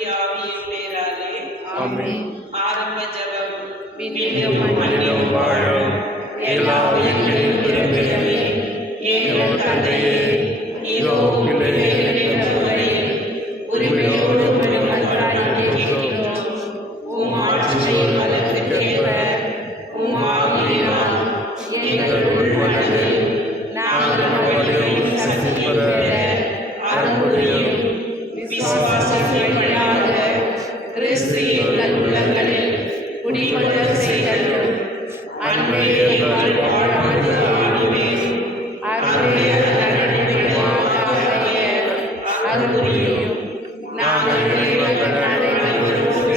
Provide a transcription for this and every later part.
தூய ஆவியின் பேராலே ஆமென். ஆரம்ப ஜெபம். விண்ணிலும் மண்ணிலும் வாழும் எல்லா உயிர்களின் பிறந்தவே எங்கள் தந்தையே, இதோ உரிமையோடு உம் ஆட்சியை வளர்க்கேற்ப உம் ஆவியினால் எங்கள் உள்மனதில் நாங்கள் அவரையும் சந்திப்பத அருள்புரியும். விசுவாசத்தின் வழியாக கிறிஸ்து எங்கள் உள்ளங்களில் குடிவரச் செய்தருளும். அன்பே எங்கள் வாழ்நாள் ஆவியே, அருளே அருள்புரியும். நாங்கள் இறைவன் அனைவரும்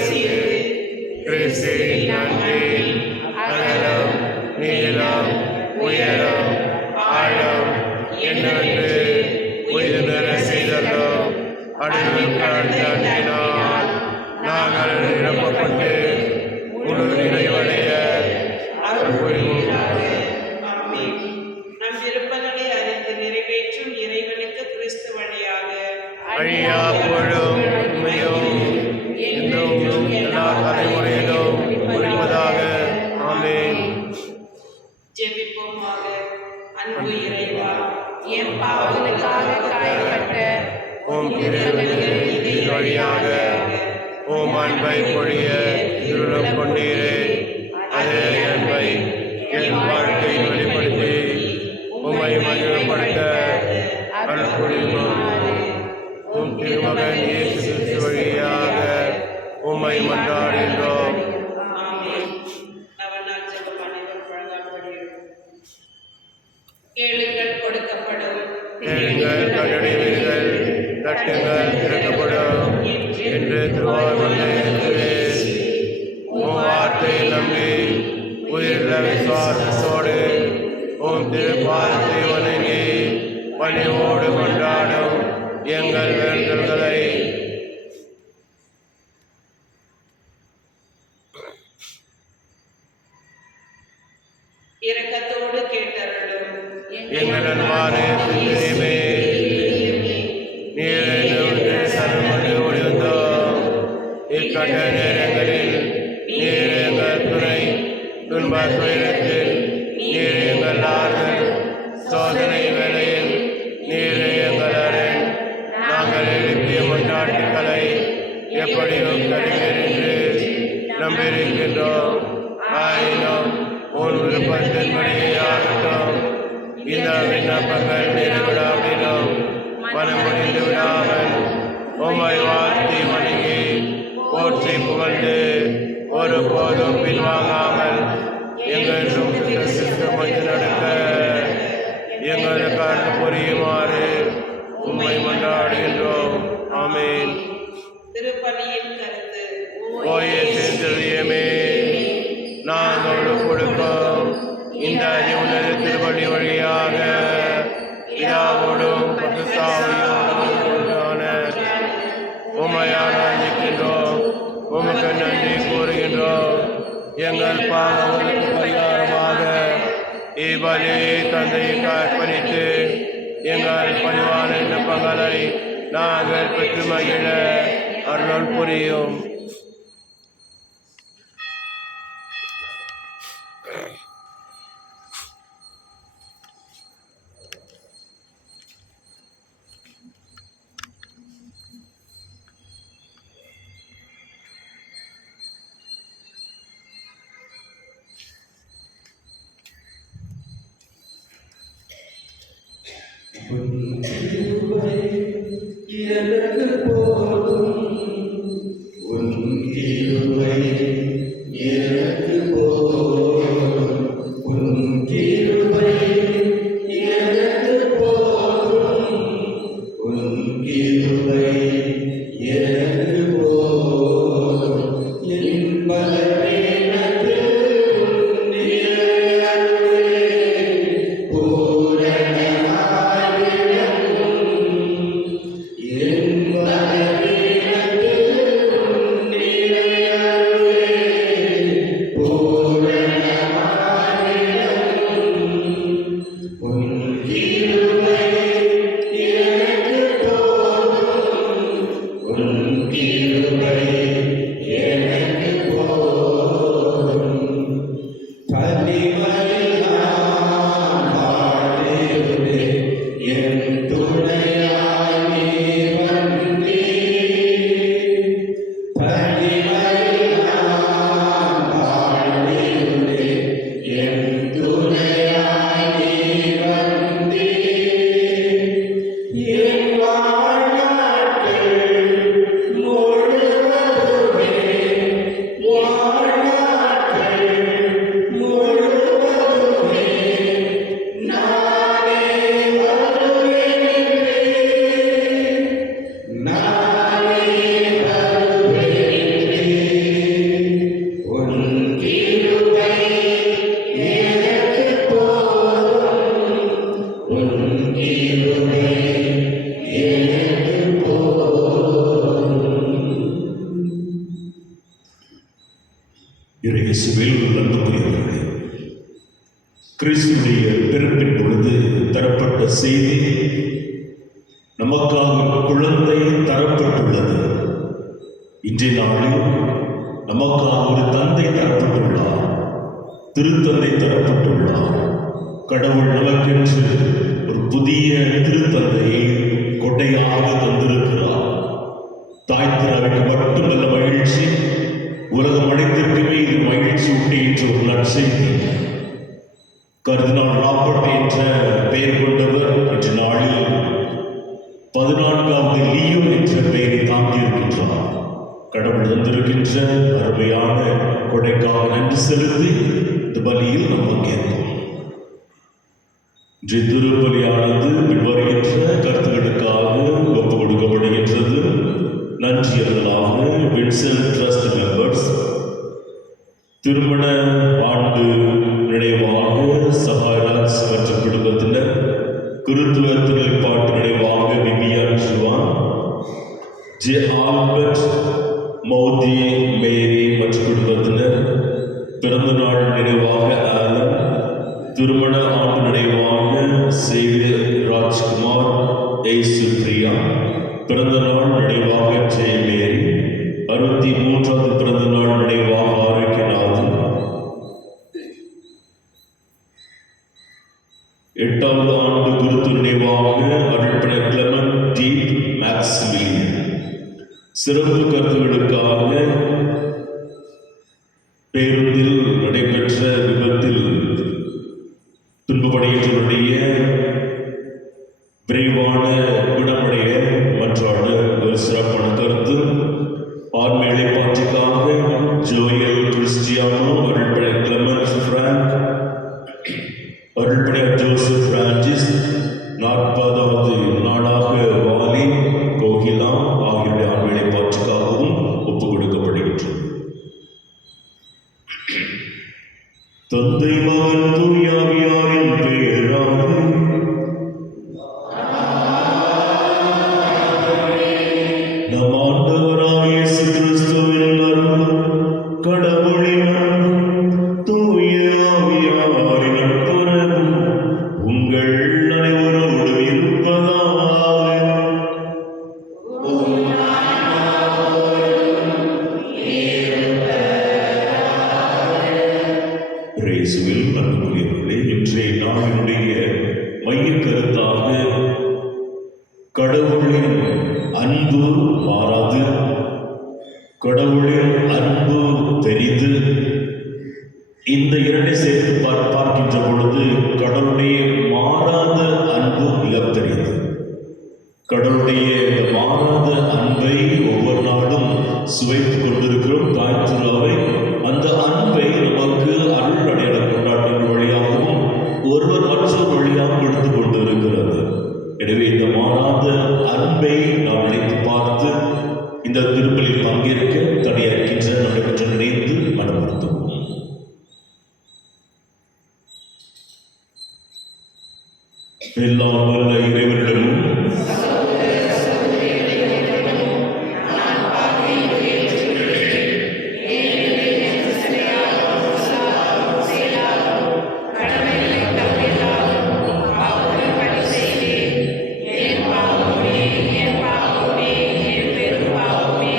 சேர்ந்து கிறிஸ்துவின் அன்பில் அகலம், நீளம், உயரம், ஆழம் என்னவென்று உயிர்நெற செய்தோம். அடுக்கினால் நாங்கள் நிரப்பப்பட்டு முழு நிறைவடைய அருள் புரிவோம். நம் விருப்பங்களை அறிந்து நிறைவேற்றும் இறைவனுக்கு கிறிஸ்து வழியாக அழியா புகழும் உண்மையும் இன்னும் எல்லா தலைமுறையிலும் ஒழிப்பதாக. ஆமென். ஜெபிப்போமாக. அன்பு இறைவா, என் பாவங்களுக்காக காயப்பட்ட ஓம் திருமகனின் வழியாக ஓம் அன்பை பொழிய திருளம் கொண்டீரே. அதே அன்பை என் வாழ்க்கையில் வெளிப்படுத்தி உம்மை மகிழ்ப்படுத்த அருள் புரியும். உம் திருமகன் இயேசு கிறிஸ்து வழியாக உம்மை மன்றாடுகின்றோம். ஆமென். நவநாள் ஜெபம் அனைவரும் வழங்கப்படுகிறது. கேளுங்கள் கொடுக்கப்படும், கேளுங்கள் கண்டடைவீர்கள், தட்டுங்கள் திறக்கப்படும் என்று திருவாரூரிலே உம் வார்த்தையை நம்பி உயிருள்ள விசுவாசத்தோடு உம் திருப்பாதத்தை வணங்கி பணிவோடு கொண்டாடும் எங்கள் வேண்டுதல்களை இரக்கத்தோடு கேட்டருளும். எங்கள் அன்பான சிந்தையுமே, நீர் சரணமடைந்து ஒளிவந்தோம். இக்கட்ட நேரங்களில் நீர் எங்கள் துணை, துன்ப துயரத்தில் நீர் எங்கள் ஆறுதல், சோதனை வேளையில் நீர் எங்கள் அரண். நாங்கள் எழுப்பிய கொண்டாட்டுக்களை எப்படியும் தருவீர் என்று நம்பியிருக்கின்றோம். ஆயினும் உன் விருப்பத்தின்படியே ஆகட்டும். இந்த விண்ணப்பங்கள் நிறைவிடாவிடும் மனம் முடிந்து விடாமல் உம்மை வாழ்த்தி வணங்கி போற்றி புகழ்ந்து ஒருபோதும் பின்வாங்காமல் எங்களும் மஞ்சு நடக்க எங்களுக்கு அருள் புரியுமாறு உம்மை மன்றாடுகின்றோம். ஆமென். திருப்பலியின் கருத்து. ஓயே செஞ்சலியமே, நாங்கள் கொடுப்போம் இந்த அறிவுணர் திருப்பலி வழியாக பிதாவோடும் பசுத்தாவியோடும் உம்மையாக நிற்கின்றோம். உமக்கு நன்றி கூறுகின்றோம். எங்கள் பாவங்களுக்கு பரிகாரமாக இப்பலியை தந்தைக்கு அர்ப்பணித்து எங்கள் பணிவான விண்ணப்பங்களை நாங்கள் பெற்று மகிழ அருள் புரியும். எனக்கு போதும் உன் கிருபை எனக்கு போதும் உன் கிருபை எனக்கு போதும் உன் கிருபை எனக்கு போதும் என் பலவீனத்து Amen. கிருபை எனக்கு போதும். தனிமையில் நான் வாழ்ந்திருந்தேன், என் துணையாய் நீர் வந்தீர். தனிமையில் நான் வாழ்ந்திருந்தேன், என் துணையாய் நீர் வந்தீர். என் வாழ்நாட்கள் முழுவதுமே, வாழ்நாட்கள் முழுவதுமே நானே வருவேன், நானே வருவேன். உன் கிருபை எனக்கு போதும், உன் கிருபை எனக்கு போதும். இயேசுவில் அன்புக்குரியவர்களே, கிறிஸ்துவுடைய பிறப்பின் பொழுது தரப்பட்ட செய்தி, நமக்காக குழந்தை தரப்பட்டுள்ளது. இன்றைய நாளில் நமக்காக ஒரு தந்தை தரப்பட்டுள்ளார், திருத்தந்தை தரப்பட்டுள்ளார். கடவுள் நமக்கென்று ஒரு புதிய திருத்தந்தையை கொடையாக தந்திருக்கிறார். தாய் திராவிற்கு மட்டுமல்ல மகிழ்ச்சி, உலகம் அனைத்திற்குமே இது மகிழ்ச்சி ஊட்டுகின்ற ஒரு நற்செய்தி. கர்தினால் ராபர்ட் என்ற பெயர் கொண்டவர் இன்று நாளில் 14வது லியோ என்ற பெயரை தாங்கியிருக்கின்றார். கடவுள் தந்திருக்கின்ற அருமையான கொடைக்காக நன்றி செலுத்தி இந்த பலியில் நாம் பங்கேற்போம். இன்றைய திருப்பலியானது பின்வருகின்ற கருத்துக்களுக்காக ஒப்புக் கொடுக்கப்படுகின்றது. நன்றியவர்களாக வின்சென்ட் ட்ரஸ்ட் மெம்பர்ஸ், திருமண ஆண்டு நினைவாக சகாராஜ் மற்றும் குடும்பத்தினர், குருத்துவ திருநிலைப்பாட்டு நினைவாக விபியான் ஜுவான், ஜே ஆல்பர்ட் மௌதி மேரி மற்றும் குடும்பத்தினர், பிறந்த நாள் நினைவாக ஆலன், திருமண ஆண்டு நினைவாக சேவியர் ராஜ்குமார் ஏசு பிரியா, பிறந்த நாள் நினைவாக ஜெய மேரி, 63வது பிறந்த நாள் நினைவாக ஆரோக்கியநாதன், 8வது ஆண்டு குருத்து நினைவாக அருள்படை கிளமன் டீப் மேக்ஸ்மிலியன். சிறப்பு கருத்துகளுக்காக பேருந்தில் நடைபெற்ற விபத்தில் துன்பப்படுகின்றவருடைய விரைவான குணமுடைய மற்றாடு ஒரு சிறப்பான கருத்து. ஆண்மையை பாற்றுக்காக ஜோயல் கிறிஸ்டியானோ, அருள்படை கிளமன்ஸ் பிராங்க், அருள்படை ஜோசப் பிரான்சிஸ், 40வது நாளாக வாலி கோகிலா ஆகியோருடைய ஆண்மையை பாற்றுக்காகவும் ஒப்புக் கொடுக்கப்படுகின்றது. தந்தை மகன் தூயாவியாரின் பெயராக நம் ஆண்டவராகிய இயேசு கிறிஸ்துவின் அருளும் கடவுளின் அன்பும் தூய ஆவியாரின் நட்புறவும் உங்கள் அனைவரோடும் இருப்பதாக. இயேசுவில் அன்புக்குரியவர்களே, இன்றைய நாளினுடைய மைய கருத்தாக கடவுளின் அன்பு மாறாது, கடவுளின் அன்பு பெரிது. இந்த இரண்டை சேர்த்து பார்க்கின்ற பொழுது கடவுளுடைய மாறாத அன்பு மிகப்பெரியது. கடவுளுடைய இந்த மாறாத அன்பை ஒவ்வொரு நாளும் சுவைத்துக் கொண்டிருக்கிறோம். தாய் திருவை அந்த அன்பை நமக்கு அருள் அடையாள கொண்டாட்டங்கள் வழியாகவும் ஒருவர் மற்றொரு வழியாக கொடுத்து கொண்டிருக்கிறது. எனவே இந்த மாறாத அன்பை நாம் நினைத்து பார்த்து இந்த திருப்பலில் பங்கேற்க தடையாக்கின்ற நடைபெற்ற நினைத்து மனப்படுத்துவோம். எல்லாம் வல்ல இறைவனிடமும் என் பாவமே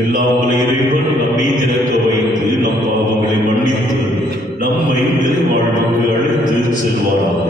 எல்லாம் வல்ல இறைவன் நம்மை திறக்க வைத்து நம் பாவங்களை மன்னித்து நம்மை நிறைவாழ்வுக்கு அழைத்து செல்வாராக.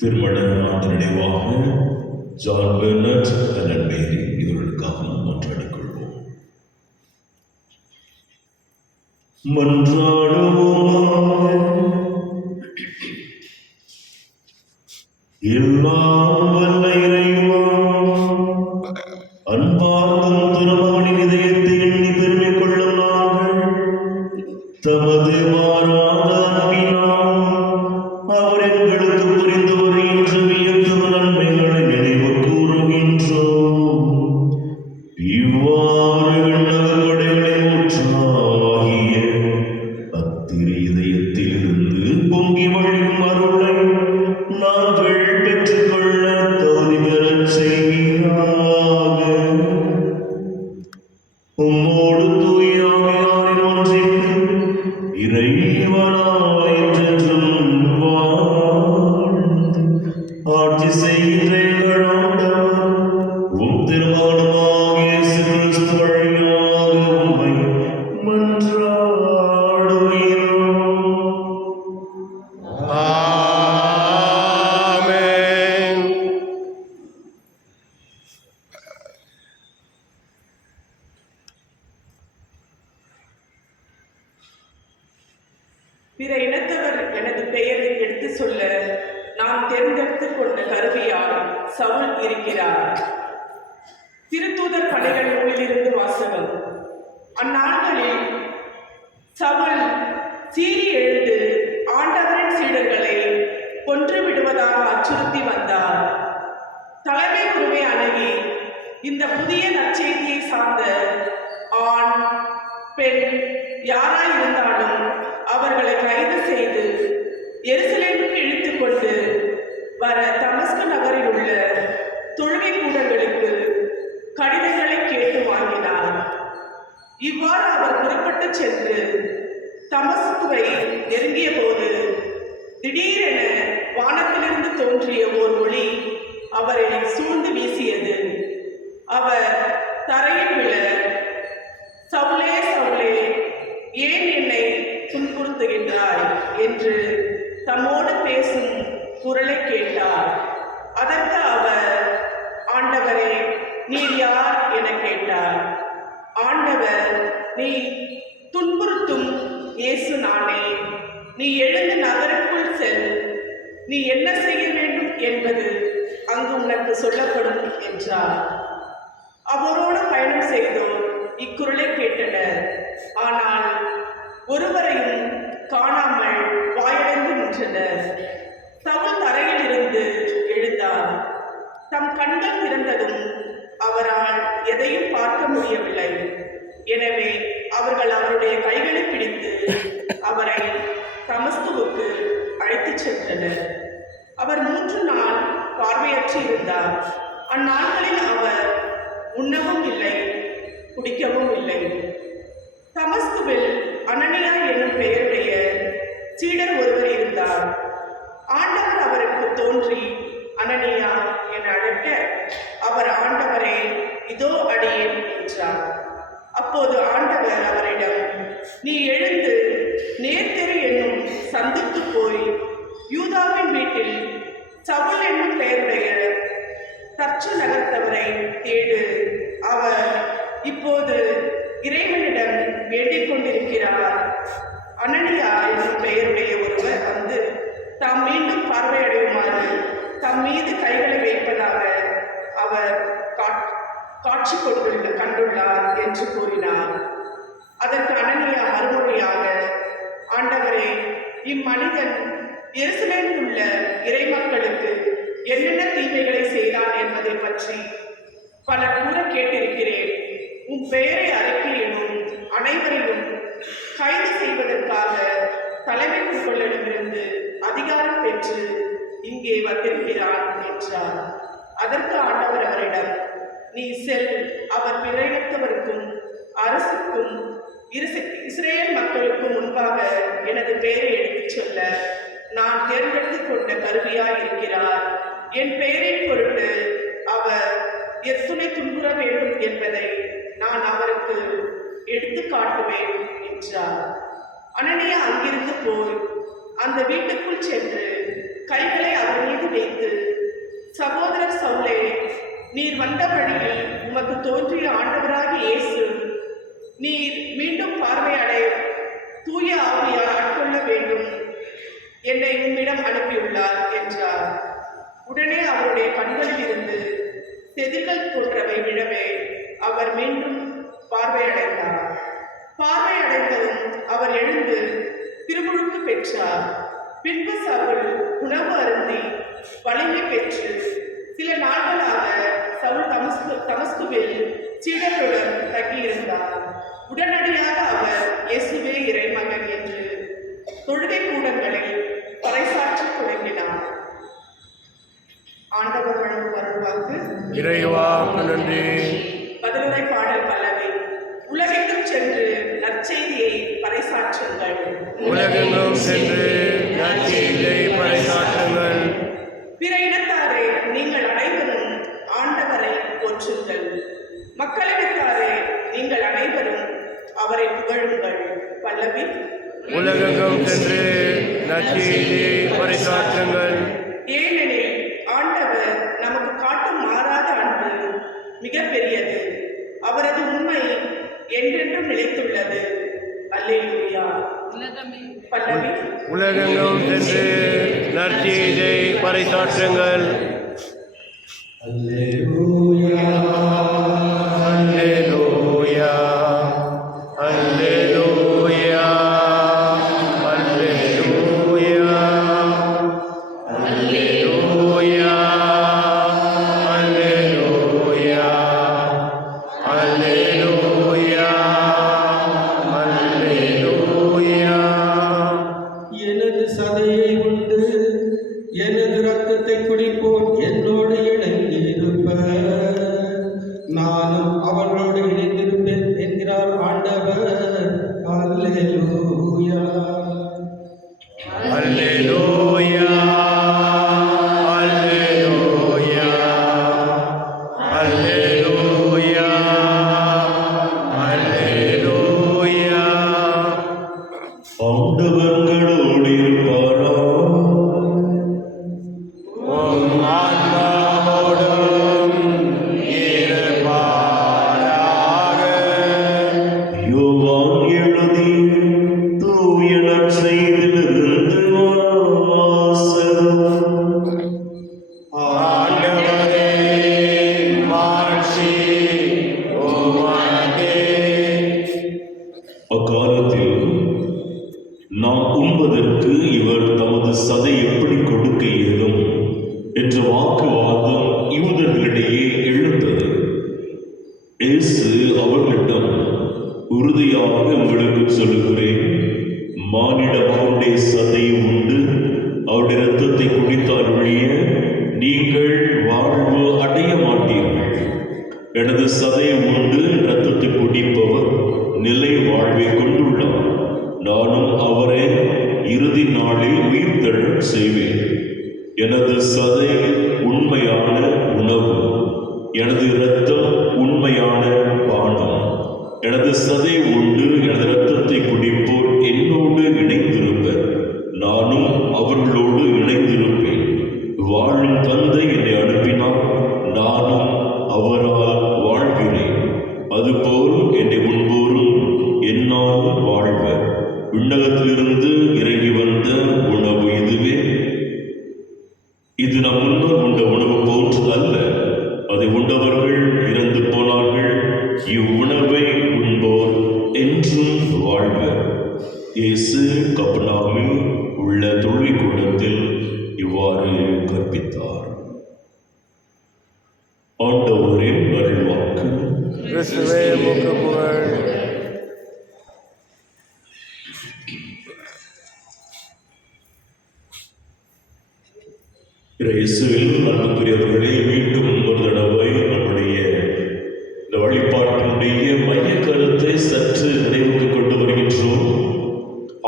திருமண ஆண்டு நினைவாக ஜான் பெர்னட் அண்ட் மேரி இவர்களுக்காக மன்றாடிக் கொள்வோம். எல்லாம் வல்ல இறைவா, அன்பார்ந்த திருமகனின் இதயத்தை எண்ணி பெருமை கொள்ளும் நாங்கள் தமது மாறாத அன்பினால் அவர் எங்களுக்கு புரிந்து வருகின்ற வியத்தகு நன்மைகளை நினைவு கூறுகின்றோம். இவ்வாறு விண்ணக கொடைகளின் ஊற்றாகிய அத்திரு இதயத்திலிருந்து பொங்கி வழியும் அருளை நாங்கள் பெற்றுக்கொள்ள தகுதி பெறச் செய்வீராக. உம்மோடு தூய ஆவியாரின் ஒன்றிற்கு இறைவனாய் என்றென்றும் வாழ்ந்து ஆட்சி செய்கின்ற எங்கள் ஆண்டவர் உம் திருமகனுமாகிய இயேசு கிறிஸ்து வழியாக உம்மை மன்றாடுகிறோம். ஆமென். பிற இனத்தவர் எனது பெயரை எடுத்து சொல்ல நான் தேர்ந்தெடுத்து கொண்ட கருவியால் சவுல் இருக்கிறார். திருத்தூதர் படைகள் நூலிலிருந்து வாசகம். அந்நாட்களில் சவுல் சீறி எழுந்து ஆண்டவரின் சீடர்களை கொன்று விடுவதாக அச்சுறுத்தி வந்தார். தலைமை குருவை அணுகி இந்த புதிய நற்செய்தியை சார்ந்த ஆண் பெண் யாராய் இருந்தாலும் அவர்களை கைது செய்து எருசலேமுக்கு இழுத்துக் கொண்டு வர தமஸ்கு நகரில் உள்ள தொழுகை கூடங்களுக்கு கடிதங்களை கேட்டு வாங்கினார். இவ்வாறு அவர் புறப்பட்டு சென்று தமஸ்குவை நெருங்கிய போது திடீரென வானத்திலிருந்து தோன்றிய ஓர் ஒளி அவரை சூழ்ந்து வீசியது. அவர் தரையில் விழ, சவுலே சவுலே, ஏன் என்னை துன்புறுத்துகின்றாய் என்று தம்மோடு பேசும் குரலை கேட்டார். அதற்கு அவர், ஆண்டவரே, நீர் யார் என கேட்டார். ஆண்டவர், நீ துன்புறுத்தும் இயேசு நானே. நீ எழுந்து நகருக்குள் செல். நீ என்ன செய்ய வேண்டும் என்பது அங்கு உனக்கு சொல்லப்படும் என்றார். அவரோடு பயணம் செய்தோர் இக்குரலை கேட்டனர். ஆனால் ஒருவரையும் காணாமல் வாயடைந்து நின்றனர். சவுல் தரையில் இருந்து எழுந்தார். தம் கண்கள் திறந்ததும் அவரால் எதையும் பார்க்க முடியவில்லை. எனவே அவர்கள் அவருடைய கைகளை பிடித்து அவரை தமஸ்குவுக்கு அழைத்துச் சென்றனர். அவர் 3 நாள் பார்வையற்று இருந்தார். அந்நாட்களில் அவர் உண்ணவும் இல்லை, குடிக்கவும் இல்லை. தமஸ்குவில் அனனியா என்னும் பெயருடைய சீடர் ஒருவர் இருந்தார். ஆண்டவர் அவருக்கு தோன்றி அனனியா என அழைக்க அவர், ஆண்டவரே, இதோ அடியேன் என்றார். அப்போது ஆண்டவர் அவரிடம், நீ எழுந்து நேர்த்தெரு என்னும் சந்துக்கு போய் யூதாவின் வீட்டில் சவுல் என்னும் பெயருடைய தர்ச்சு நகர்த்தவரை தேடு. அவர் இப்போது இறைவனிடம் வேண்டிக் கொண்டிருக்கிறார். அனனியா என்னும் பெயருடைய ஒருவர் வந்து தாம் மீண்டும் பார்வையடையுமாறு தம் மீது கைகளை வைப்பதாக அவர் காட்சி கண்டுள்ளார் என்று கூறினார். அதற்கு அனனியா மறுமொழியாக, ஆண்டவரே, இம்மனிதன் எருசலேமில் உள்ள இறைமக்களுக்கு என்னென்ன தீமைகளை செய்தான் என்பதை பற்றி பலர் கூற கேட்டிருக்கிறேன். உன் பெயரை அறிக்கையிடும் அனைவரையும் கைது செய்வதற்காக தலைமை குழுக்களிடமிருந்து அதிகாரம் பெற்று இங்கே வந்திருக்கிறான் என்றார். அதற்கு ஆண்டவர் அவரிடம், நீ செல், அவர் பிற இனத்தவருக்கும் அரசுக்கும் இஸ்ரேல் மக்களுக்கும் முன்பாக எனது பெயரை எடுத்துச் சொல்ல நான் தேர்ந்தெடுத்து கொண்ட கருவியாய் இருக்கிறார். என் பெயரின் பொருட்டு அவர் எத்துணை துன்புற வேண்டும் என்பதை நான் அவருக்கு எடுத்து காட்டுவேன் என்றார். அனனியா அங்கிருந்து போய் அந்த வீட்டுக்குள் சென்று கைகளை அவர் மீது வைத்து, சகோதரர் சவுலே, நீர் வந்த வழியில் உமக்கு தோன்றிய ஆண்டவராகிய இயேசு நீர் மீண்டும் பார்வையடைய தூய ஆவியால் ஆட்கொள்ள வேண்டும் என்னை உம்மிடம் அனுப்பியுள்ளார் என்றார். உடனே அவருடைய கண்களில் இருந்து செதில்கள் போன்றவை விழவே அவர் மீண்டும் பார்வையடைந்தார். பார்வையடைந்ததும் அவர் எழுந்து பெற்றார். பின்பு சவுல் உணவு அருந்தி வலிமை பெற்று சில நாட்களாக சவுல் தமஸ்குவில் சீடர்களுடன் தங்கியிருந்தார். உடனடியாக அவர் இயேசுவே இறைமகன் என்று தொழுகை கூடங்களில் பறைசாற்றத் தொடங்கினார். ஆண்டவர் வழங்கும் அருள்வாக்கு. இறைவாக்கு நன்றி. பதிலுரை பாடல் பல்லவி. உலகெங்கும் சென்று நற்செய்தியை பறைசாற்றுங்கள். உலகெங்கும் சென்று நற்செய்தியை பறைசாற்றுங்கள். பிற இனத்தாரே, நீங்கள் அனைவரும் ஆண்டவரை போற்றுங்கள். மக்களினத்தாரே, நீங்கள் அனைவரும் அவரை புகழுங்கள். பல்லவி. உலகெங்கும் சென்று நற்செய்தியை பறைசாற்றுங்கள். ஏனெனில் ஆண்டவர் நமக்கு காட்டும் மாறாத அன்பு மிக பெரியது. அவரது உண்மை என்றென்றும் நிலைத்துள்ளது. அல்லேலூயா. பல்லவி. உலகெங்கும் சென்று நற்செய்தியை பறைசாற்றுங்கள். அல்லேலூயா அல்லேலூயா அல்லேலூயா அல்லேலூயா அல்லேலூயா அல்லேலூயா அல்லேலூயா அல்லேலூயா. எனது சதையை உண்டு எனது இரத்தத்தை குடிப்போர் என்னோடு இணைந்திருப்பர், நானும் அவர்களோடு இணைந்திருப்பேன் என்கிறார் ஆண்டவர். அல்லேலூயா அல்லேலூயா அல்லேலூயா அல்லேலூயா அல்லேலூயா. ஆண்டவர்களோடு இருப்பாரா? உம் ஆன்மாவோடும் இருப்பாராக. யோவான் எழுதிய தூய நற்செய்தியிலிருந்து வாசகம். ஆண்டவரே, மாட்சி உமக்கே. அக்காலத்தில் நாம் உண்பதற்கு இவர் தமது சதை எப்படி கொடுக்க இயலும் என்ற வாக்குவாதம் யூதர்களிடையே எழுந்தது. இயேசு அவர்களிடம், உறுதியாக உங்களுக்கு சொல்லுகிறேன், மானிட மகனுடைய சதையை உண்டு அவருடைய இரத்தத்தை குடித்தால் ஒழிய நீங்கள் வாழ்வு அடைய மாட்டீர்கள். எனது சதையை உண்டு இரத்தத்தை குடிப்பவர் நிலை வாழ்வை கொண்டுள்ளார். நானும் அவரை இறுதி நாளில் உயிர்த்தெழச் செய்வேன். எனது சதை உண்மையான உணவு, எனது இரத்தம் உண்மையான பானம். எனது சதை உண்டு எனது இரத்தத்தை குடிப்போர் என்னோடு இணைந்திருப்பர், நானும் அவர்களோடு இணைந்திருப்பேன். வாழும் தந்தை என்னை அனுப்பினார், நானும் அவரால் வாழ்கிறேன். அதுபோல் என்னை உண்போரும் என்னால் வாழ்வர். விண்ணகத்திலிருந்து இறங்கி வந்த உணவு இதுவே. இது நம் முன்னோர் உண்ட உணவு போன்று அல்ல. அதை உண்டவர்கள் இறந்து போனார்கள். இவ்வுணவை உண்போர் என்றும் வாழ்வர். இயேசு கப்பர்நாகூமில் உள்ள தொழுகைக் கூடத்தில் இவ்வாறு கற்பித்தார். ஆண்டவரின் அருள்வாக்கு. கிறிஸ்துவே உமக்கு புகழ். இயேசுவில் அன்புக்குரியவர்களே, மீண்டும் ஒரு தடவை நம்முடைய இந்த வழிபாட்டினுடைய மைய கருத்தை சற்று நினைவுக்கு கொண்டு வருகின்றோம்.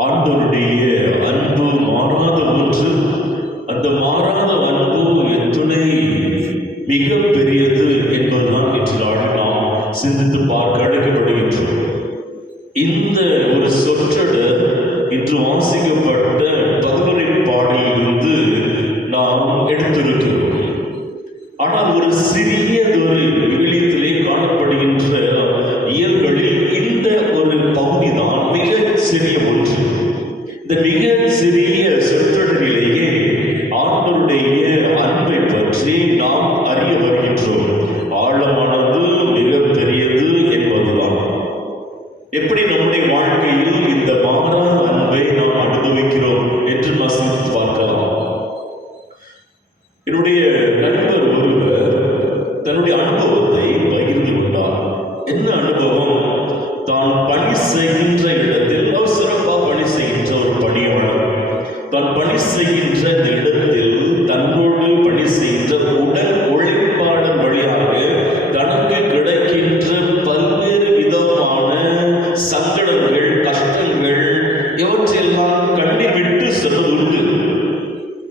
ஆண்டவருடைய அன்பு மாறாத ஒன்று. அந்த மாறாத அன்பு எத்துணை மிக பெரியது என்பதுதான் இன்று நாள் நாம் சிந்தித்து பார்க்க அழைக்கப்படுகின்றோம். இந்த ஒரு சொற்றொடர் இன்று வாசிக்கப்பட்ட 11 பாடலிலிருந்து நாம் எடுத்திருக்கிறோம். ஆனால் ஒரு சிறியதொரு விவிலியத்திலே காணப்படுகின்ற இயல்களில் இந்த ஒரு பகுதிதான் மிக சிறிய ஒன்று. இந்த மிக சிறிய சொற்றொடரிலேயே ஆண்டவருடைய அன்பை பற்றி நாம் அறிய வருகின்றோம். ஆழமானது, மிக பெரியது என்பதுதான். எப்படி நம்முடைய வாழ்க்கையில் இந்த மாறாத அன்பை நாம் அனுபவிக்கிறோம் எவற்றையெல்லாம் கண்ணீர் விட்டு சொன்னதுண்டு.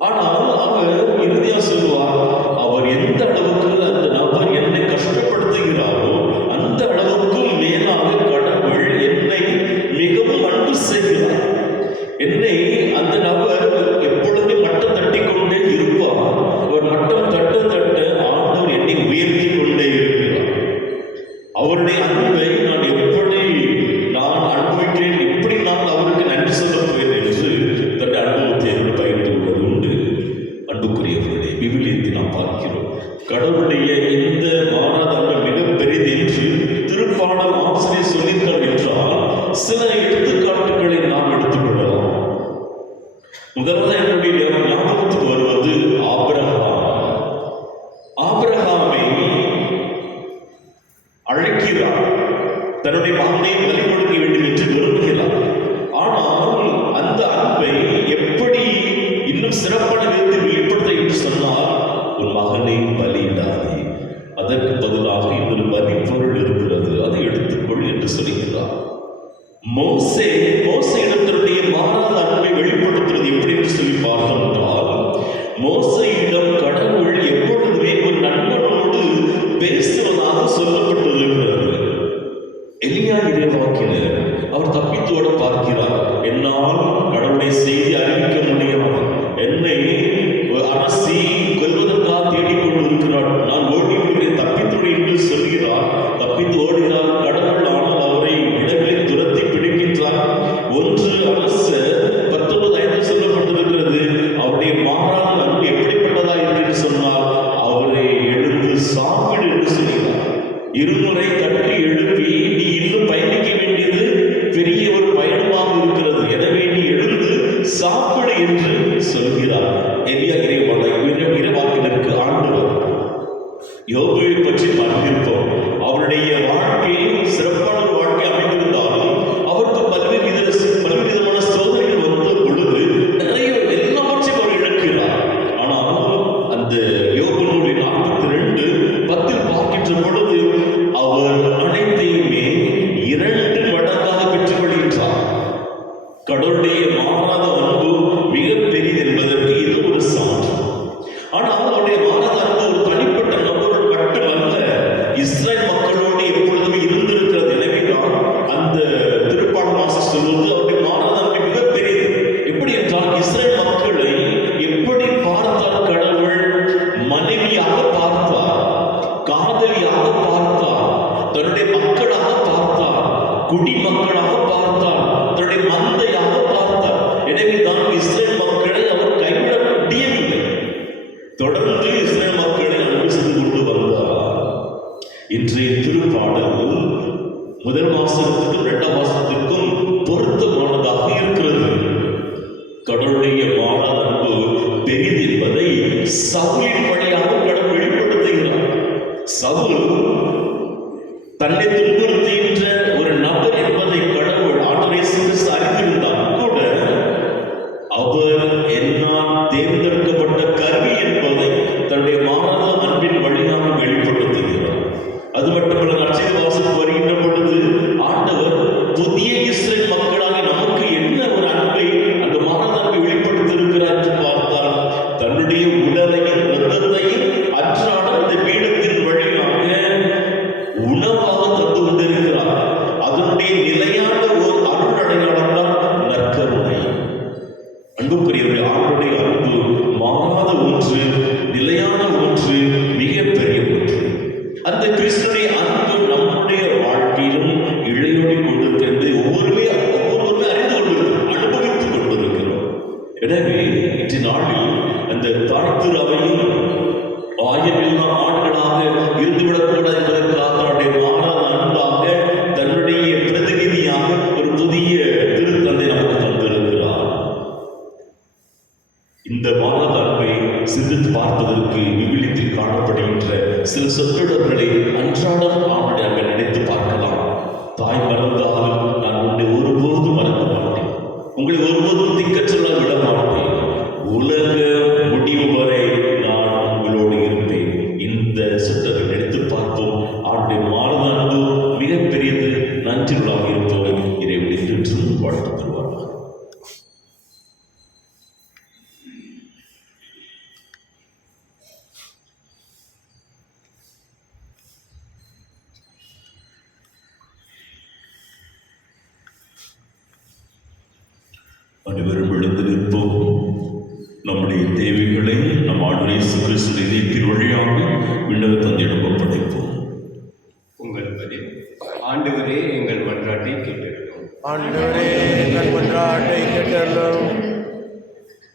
ஆனால் அவர் இறுதியா சொல்லுவார், அவர் எந்த அளவுக்கு அந்த நபர் என்னை கஷ்டப்படுத்துகிறாரோ அந்த அளவுக்கும் மேலாக கடவுள் என்னை மிகவும் அன்பு செய்கிறார். என்னை அந்த நபர் எப்பொழுதும் மட்டம் தட்டி கொண்டே இருப்பார். அவர் மட்டம் தட்ட தட்ட ஆண்டவர் என்னை உயர்த்தி கொண்டே இருக்கிறார். அவருடைய அன்பை நான் எப்படி அனுபவிக்கிறேன், எப்படி நான் அவருக்கு நன்றி சொல்ல போகிறேன் என்று தன்னுடைய அனுபவத்தை என்னோடு பகிர்ந்து கொள்வது உண்டு. அன்புக்குரியவர்களே, விவிலியத்தில் நாம் பார்க்கிறோம் கடவுளுடைய இந்த மாறாத அன்பு மிக பெரிது என்று திருப்பாடல் ஆசிரியர் சொல்லியிருக்கார் என்றால் சில எடுத்துக்காட்டுகளை நாம் எடுத்துக்கொள்ளலாம். முதலாவது என்னுடைய ஞாபகத்துக்கு வருவது ஆபிரகாமை அழைக்கிறார், தன்னுடைய மகனை பலி கொடுக்க வேண்டும் என்று விரும்புகிறார். ஆனால் அந்த அன்பை எப்படி இன்னும் சிறப்பான விதத்தில் வெளிப்படுத்த என்று சொன்னால், உன் மகனை பலியிடாதே, அதற்கு பதிலாக இன்னொரு பலி பொருள் இருக்கிறது, அதை எடுத்துக்கொள் என்று சொல்கிறார். மோசே இடத்தினுடைய மாறாத அன்பை வெளிப்படுத்துவது எப்படி என்று சொல்லி பார்த்தோம் என்றால், மோசையிடம் கடவுள் எப்பொழுதுமே ஒரு நண்பனோடு பேசுவதாக சொல்லப்பட்டிருக்கிறது. எலியா இறைவாக்கினர் அவர் தப்பித்தோடு பார்க்கிறார், என்னால் கடவுளை செய்தி அறிவிக்க முடியாது, என்னை அரசி கொல்வதற்காக தேடிக்கொண்டிருக்கிறார், நான் ஓடி விடுகிறேன், தப்பித்தோடு என்று சொல்கிறார். தப்பித்து ஓடுகிறார் கடவுள், ஆனால் அவரை இடங்களை துரத்தி பிடிக்கின்றார். 1 அரசர் 19:5 சொல்லப்பட்டிருக்கிறது. அவருடைய மாறாத அன்பு எப்படிப்பட்டதா என்று சொன்னால், அவரை எழுந்து சாப்பிடு என்று சொல்கிறார். இருமுறை தட்டி எழுப்பி, நீ இன்னும் பயணிக்க வேண்டியது பெரிய ஒரு பயணமாக இருக்கிறது, எனவே நீ எழுந்து சாப்பிடு என்று சொல்கிறார். எலியா இறைவாக்கினருக்கு ஆண்டவர் யோபுவை பற்றி பார்த்திருப்போம். அவருடைய வாழ்க்கை சிறப்பான ஒரு வாழ்க்கை அமைந்திருந்தாலும் அவருக்கு பல்வேறு விதமான சோதனைகள் வந்த பொழுது நிறைய எல்லாவற்றையும் அவர் இழக்கிறார். ஆனால் அந்த யோபு நூல் 42:10 பார்க்கின்ற பொழுது அவர் அனைத்தையுமே 2 மடங்காக பெற்றுக்கொள்கின்றார். கடவுளுடைய மாறாத அன்பு மிக பெரிது என்பதற்கு இது ஒரு சான்று. ஆனால் அவருடைய மாறாத அன்பு ஒரு தனிப்பட்ட நபரோடு மட்டுமல்ல, இஸ்ரேல் மக்களோடு எப்பொழுதுமே இருந்திருக்கிறது. எனவேதான் அந்த திருப்பாடல் வாசகர் சொல்வது அவருடைய மாறாத அன்பு மிக பெரிது. எப்படி என்றால், இஸ்ரேல் மக்களை எப்படி பார்த்தார் கடவுள்? மனைவியாக பார்த்தார், காதலியாக பார்த்தார், தன்னுடைய மக்களாக பார்த்தார், குடிமக்களாக பார்த்தார், தன்னுடைய மந்தையாக பார்த்தார். எனவேதான் இஸ்ரேல் மக்களை அவர் கைவிட முடியவில்லை. தொடர்ந்து இஸ்ரேல் மக்களை அன்பு செய்து கொண்டு வந்தார். இன்றைய திருப்பாடல் முதல் வாசகத்துக்கும் 2ஆம் வாசகத்துக்கும் பொருத்தமானதாக இருக்கிறது. கடவுளுடைய மாறாத அன்பு பெரிது என்பதை சவுலின் வழியாக கடவுள் வெளிப்படுத்துகிறார். சவுல் தன்னை துன்புறுத்துகின்ற ஒரு நபர் என்பதை கடவுள் ஆண்டவர் இயேசு கிறிஸ்து அறிந்திருந்தால் கூட, அவர் என்னால் தேர்ந்தெடுக்கப்பட்ட கருவி என்பதை தன்னுடைய மாறாத அன்பின் வழியாக வெளிப்படுத்துகிறார். அது மட்டுமல்ல, நற்செய்தி வாசகம் வருகின்ற பொழுது ஆண்டவர் புதிய இஸ்ரேல் மக்களாக நமக்கு என்ன ஒரு அன்பை, அந்த மாறாத அன்பை வெளிப்படுத்தியிருக்கிறார் என்று பார்த்தால், தன்னுடைய உடலையும் இரத்தத்தையும் அன்றாடம் இந்த பீடத்தின் வழியாக உணவாக தந்து கொண்டிருக்கிறார். அதனுடைய நிலையான ஒரு அருள் அடையாளம் தான் நற்கருணை. அன்புக்குரியவர்கள், ஆண்டுடைய அன்பு மாறாத ஒன்று, நிலையான ஒன்று, மிகப்பெரிய ஒன்று. அந்த கிறிஸ்துடைய அன்பு நம்முடைய வாழ்க்கையிலும் இழையோடி கொண்டிருக்கிறது. ஒவ்வொருவருமே அறிந்து கொண்டிருக்கிறோம், அனுபவித்துக் கொண்டிருக்கிறோம். எனவே இன்று நாளில் அந்த தாய்த்திரு அவையும் 1000 ஆண்டுகளாக இருந்துவிடக்கூடாது என்பதற்காக தன்னுடைய மாறாத அன்பாக தன்னுடைய பிரதிநிதியாக ஒரு புதிய திருத்தந்தை நமக்கு தந்திருக்கிறார். இந்த மாறாத அன்பை சிந்தித்து பார்ப்பதற்கு விவிலியத்தில் காணப்படுகின்ற சில சொற்றொடர்களை அன்றாடம் அவனுடைய அங்கே நினைத்து பார்க்கலாம். தாய் மறந்தாலும் நான் உன்னை ஒருபோதும் மறக்க மாட்டேன், உங்களை ஒருபோதும் திக்கச்சொல்ல விட மாட்டேன், உலக முடிவு வரை நான் உங்களோடு இருப்பேன். இந்த சொற்றொடரை நினைத்து பார்ப்போம். அவனுடைய மாறாத அன்பு மிகப்பெரியது. நன்றிகளாக இருப்பவர் இறைவனை என்றும் வாழ்த்து தருவார்கள். அனைவரும் எழுந்து நிற்போம். நம்முடைய தேவைகளை நம் ஆண்டவர் இயேசு கிறிஸ்து இதயத்தின் வழியாக விண்ணக தந்தையிடம் ஒப்படைப்போம். உங்கள் பதில். ஆண்டவரே, எங்கள் மன்றாட்டை கேட்டிருக்கிறோம். ஆண்டவரே எங்கள் மன்றாட்டை கேட்டருளும்.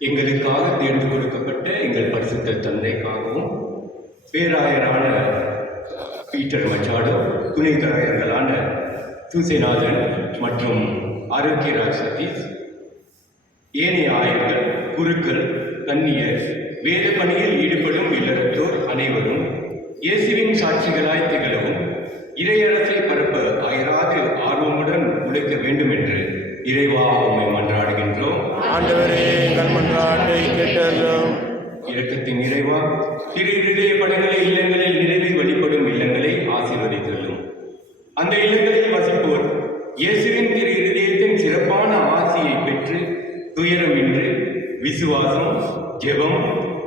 எங்களுக்காக தேர்ந்து கொடுக்கப்பட்ட எங்கள் பரிசுத்த தந்தைக்காகவும், பேராயரான பீட்டர் மச்சாடோ, துணைத்தராயர்களான சூசேநாதன் மற்றும் ஆரோக்கியராஜ் சதீஷ், ஏனைய ஆயர்கள், குருக்கள், கன்னியர், வேத பணியில் ஈடுபடும் இல்லறத்தோர் அனைவரும் இயேசுவின் சாட்சிகளாய் திகழவும் இறையரசை பரப்ப அயராது ஆர்வமுடன் உழைக்க வேண்டும் என்று இறைவா உம்மை மன்றாடுகின்றோம். ஆண்டவரே எங்கள் மன்றாட்டை கேட்டருளும். இரக்கத்தின் இறைவா, திரு இருதய படங்களை இல்லங்களில் நிறைவே வழிபடும் இல்லங்களை ஆசீர்வதித்துள்ளோம். அந்த இல்லங்களில் வசிப்போர் இயேசுவின் திரு இருதயத்தின் சிறப்பான ஆசியை பெற்று துயரமின்றி விசுவாசம், ஜெபம்,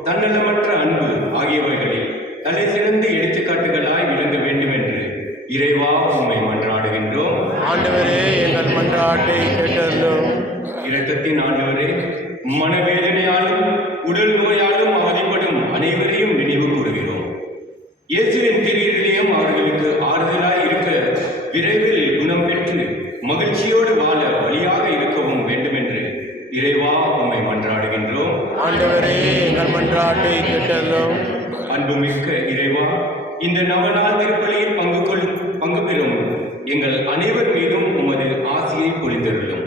தன்னலமற்ற அன்பு ஆகியவைகளில் தலை சிறந்த எடுத்துக்காட்டுகளாய் விளங்க வேண்டும் என்று இறைவா உம்மை மன்றாடுகின்றோம். ஆண்டவரே எங்கள் மன்றாட்டை கேட்டருளும். இரக்கத்தின் ஆண்டவரே, மனவேதனையாலும் உடல் நோயாலும் அவதிப்படும் அனைவரையும் நினைவு கூறுகிறோம். இயேசுவின் திரு இருதயம் அவர்களுக்கு ஆறுதலாய் இருக்க விரைவில் குணம் பெற்று மகிழ்ச்சியோடு வாழ வழியாக இருக்கவும் வேண்டும் என்று இறைவா உம்மை மன்றாடுகின்றோம். ஆண்டவரே எங்கள் மன்றாட்டை கேட்டருளும். அன்புமிக்க இறைவா, இந்த நவநாள் திருப்பலியில் பங்கு பெறும் எங்கள் அனைவர் மீதும் உமது ஆசியை பொழிந்தருளும்.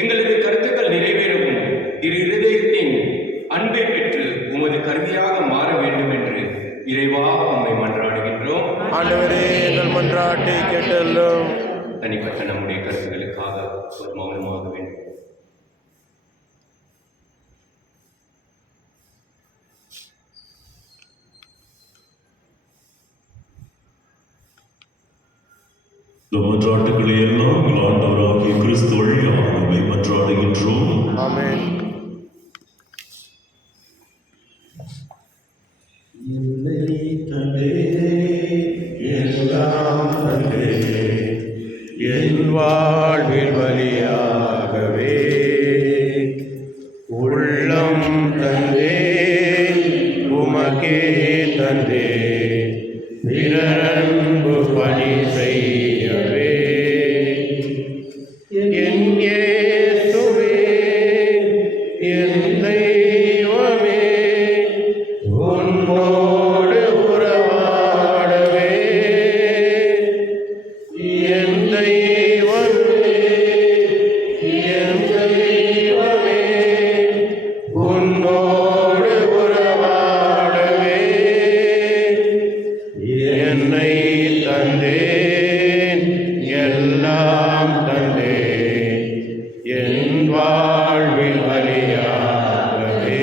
எங்களது கருத்துக்கள் நிறைவேறவும் திரு இருதயத்தின் அன்பை பெற்று உமது கருவியாக மாற வேண்டும் என்று இறைவா உம்மை மன்றாடுகின்றோம். ஆண்டவரே எங்கள் மன்றாட்டை கேட்டருளும். தனிப்பட்ட நம்முடைய கருத்துக்களுக்காக ஒரு மௌனமாக வேண்டும். மன்றாட்டுகளை எல்லாம் ஆண்டவராகிய கிறிஸ்து வழியாக நம்மை மன்றாடுகின்றோம். ஆமென். எல்லாம் தந்தே என் வாழ்வில் வழியாகவே உள்ளம் தந்தே உமக்கே தந்தே பிறரன்பு பணி செய்யவே என் இயேசுவே என் தெய்வமே உன்னோடு உறவாடவே என் தெய்வமே என் தெய்வமே உன்னோடு உறவாடவே என்னை தந்தேன் எல்லாம் தந்தேன் என் வாழ்வில் வழியாகவே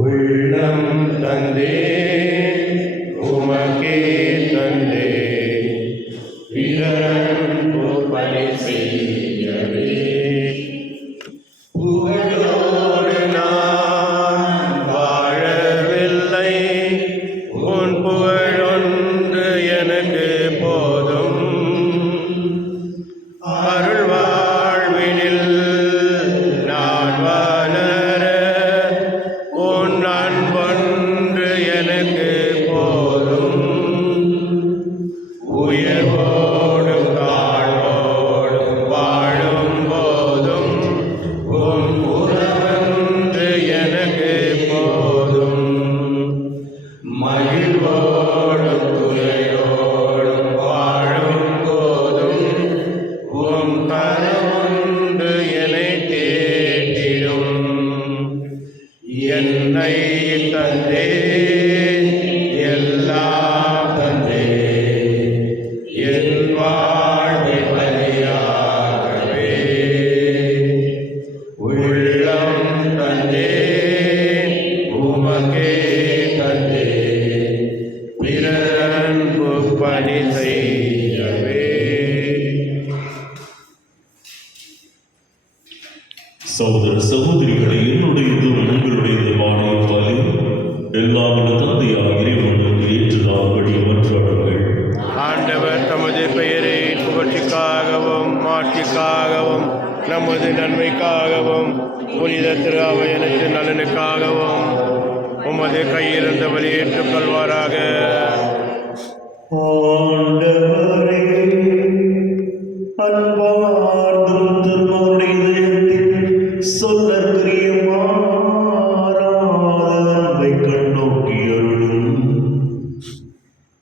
உள்ளம் தந்தேன் உமக்கே தந்தேன் பிறரன்பு பணி செய்யவே புகழோடு நான் வாழவில்லை உன் புகழொன்று எனக்கு போதும் அருள் வாழ்வினில் நான் வளர உன் அன்பொன்று எனக்கு போதும் உயர்வோடும் தாழ்வோடும் வாழும் போதும் உன் உறவொன்று எனக்கு போதும் மகிழ்வோடும் துறையோடும் வாழும் போதும் உன் கரவொன்று என்னை தேற்றிடும் என்னை தந்தே எல்லாம் தந்தே என் வாழ்வில் வழியாகவே உள்ளம் தந்தே உமக்கே தந்தே பிறரன்பு பணி செய்யவே சகோதர சகோதரிகளை என்னுடையதும் உங்களுடையதுமான பலி எல்லாம் தந்தையாக இறைவனுக்கு ஏற்று நாம் மன்றாடுங்கள். ஆண்டவர் தமது பெயரை புகழ்ச்சிக்காகவும் மாட்சிக்காகவும் நமது நன்மைக்காகவும் புனித திரு அவையனத்து நலனுக்காகவும் உமது கையிலிருந்து வெளியேற்றுக் கொள்வாராக. ஆண்டவரே, அன்பார்ந்தும் திருமகனுடைய இதயத்தில் சொல்லற்குரிய மாறாத அன்பை கண்ணோக்கி அருளும்.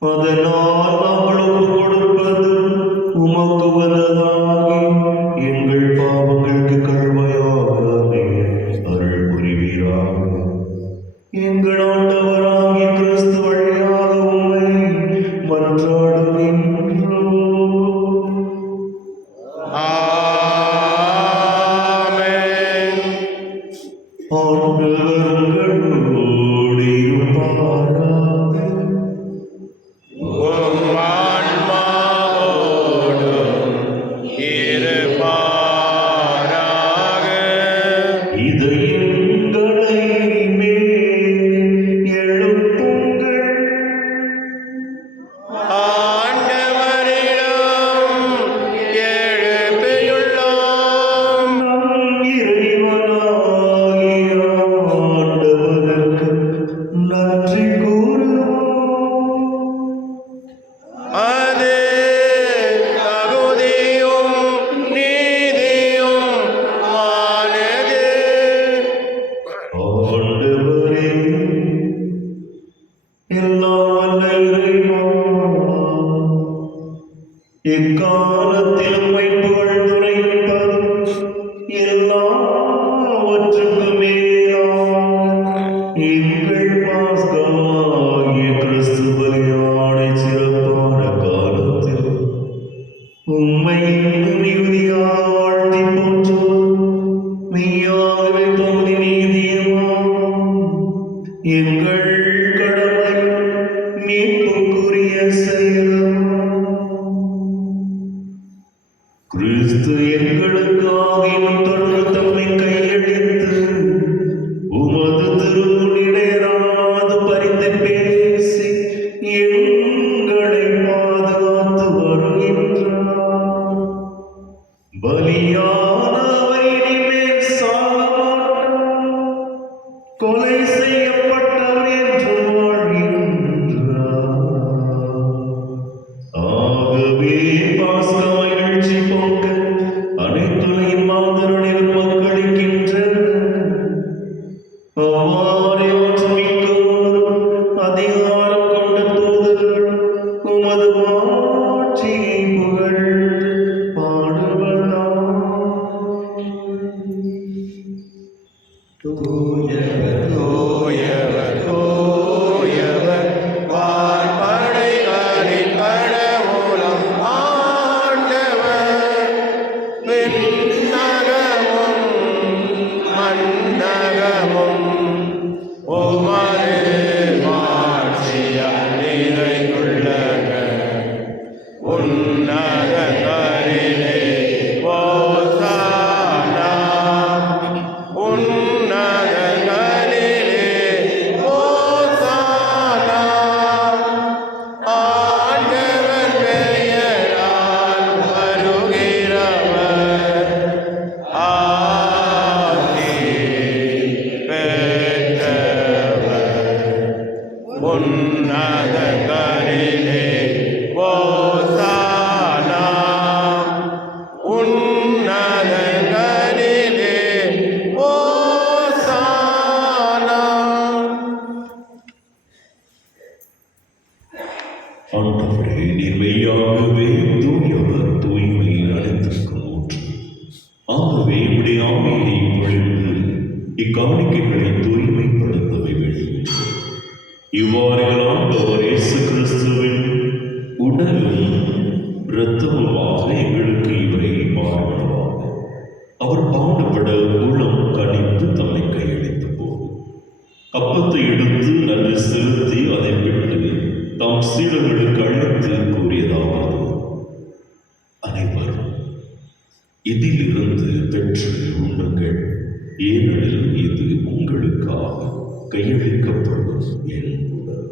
அதனால் நாங்கள் ஒப்புக் கொடுப்பது உமக்கு வந்ததாகி எங்கள் பாவங்களுக்கு கழுவையாக அருள் புரிவீராக. எங்கள் ஆண்டவராகிய கிறிஸ்து வழியாக உம்மை மன்றாடுகின்றோம். ஆமென். ஆண்டவர் உங்களோடு இருப்பாராக. உம் ஆன்மாவோடும் இருப்பாராக. இதயங்களை மேல் எழுப்புங்கள். ஆண்டவரிடம் எழுப்பியுள்ளோம். நம் இறைவனாகிய ஆண்டவருக்கு நன்றி கூறுவோம். அது தகுதியும் நீதியும் ஆனது. ஆண்டவரே, எல்லாம் வல்ல இறைவா, எக்காலத்திலும் வைப்புகள் துணைப்பதும் எல்லாவற்றுக்கும் மேலான எங்கள் பாஸ்கமாகிய கிறிஸ்து பலியான சிறப்பான காலத்தில் உம்மை இன்னும் மிகுதியாக வாழ்த்தி போற்றுவோம். மெய்யாகவே தகுதி நீதியுமாம் எங்கள் கடமையும் மீட்புக்குரிய செயலும். கிறிஸ்து எங்களுக்காக இன்னும் தொடர்ந்து தம்மை கையளித்து உமது திருமுனிடராது பரிந்து பேசி எங்களை பாதுகாத்து வருகின்றார். பலியானவர் இனிமேல் சாகமாட்டார். கொலை செய்யப்பட்டவர் என்று வாழ்கின்றார். ஆகவே பாஸ்கா மகிழ்ச்சி போக்க அனைத்துலகின் மாந்தருடைய மக்களிக்கின்றனர். அவ்வாறே ஆற்றமிக்கோரும் அதிகாரம் கொண்ட தூதர்கள் உமது மாட்சியை புகழ்ந்து பாடுவதாம். தூயவர் தூயவர் தூயவர் வான்படைகளின் கடவுளும் ஆண்டவர். விண்ணகமும் மண்ணகமும் உமது மாட்சியால் நிறைந்துள்ளன. உன்னதங்களிலே ஓசானா. உன்னதங்களிலே ஓசானா. ஆண்டவர் பெயரால் வருகிறவர் ஆசி பெற்றவர். உன்னதங்களிலே ஓசானா. உன்னதங்களிலே ஓசானா. ஆண்டவரே, நீர் மெய்யாகவே தூயவர், தூய்மை அனைத்திற்கும் ஊற்று. ஆகவே உடைய ஆவியை பொழிந்து இக்காணிக்கைகளை தூய்மைப்படுத்தவே வேண்டும். இவ்வாறு ஆண்டவர் இயேசு கிறிஸ்துவின் உடலும் இரத்தமுமாக எங்களுக்கு இவரை மாறுவதாக. அவர் பாடுபட உளம் கனிந்து தம்மை கையளித்த போது அப்பத்தை எடுத்து நன்றி செலுத்தி அதை விட்டு தாம் சீடர்களுக்கு அழைத்து கூறியதாவது: அனைவரும் இதிலிருந்து பெற்று உண்ணுங்கள், ஏனெனில் இது உங்களுக்காக கையளிக்கப்படும் என் உடல்.